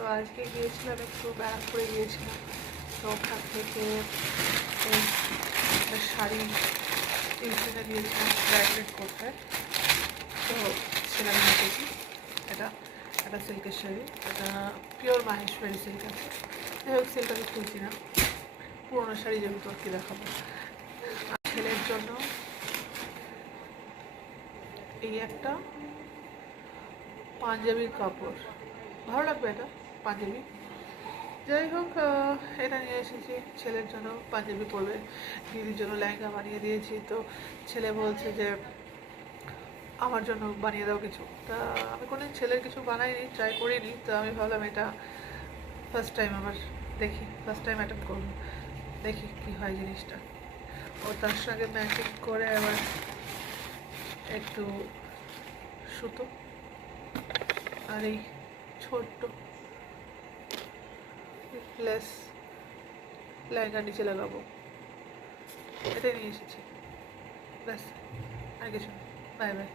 তো আজকে গিয়েছিলাম, একটু ব্যারাকপুরে গিয়েছিলাম। তো ওখান থেকে একটা শাড়ি টিউশনে দিয়েছিলাম গ্র্যাজুয়েট করতে। তো সেটা নিয়ে এসেছি। এটা একটা সিল্কের শাড়ি, এটা পিওর মাহেশ্বরী সিল্ক আছে। যাই হোক, সিল্ক আমি খুঁজছি না, পুরোনো শাড়ি যেহেতু আর কি দেখাবো। ছেলের জন্য এই একটা পাঞ্জাবির কাপড়, ভালো লাগবে এটা পাঞ্জাবি। যাই হোক, এটা নিয়ে এসেছি ছেলের জন্য, পাঞ্জাবি পরবে। দিদির জন্য লেহেঙ্গা বানিয়ে দিয়েছি। তো ছেলে বলছে যে আমার জন্য বানিয়ে দাও কিছু। তা আমি কোনোদিন ছেলের কিছু বানাইনি, ট্রাই করিনি। তো আমি ভাবলাম এটা ফার্স্ট টাইম আমার, দেখি ফার্স্ট টাইম অ্যাটেম্প করবো, দেখি কী হয় জিনিসটা। ও তার সঙ্গে ম্যাচিং করে আবার একটু সুতো আর এই ছোট্ট লেস লেহেঙ্গার নিচে লাগাবো, এটাই নিয়ে এসেছি। ব্যাস, আর কিছু না। Bye bye.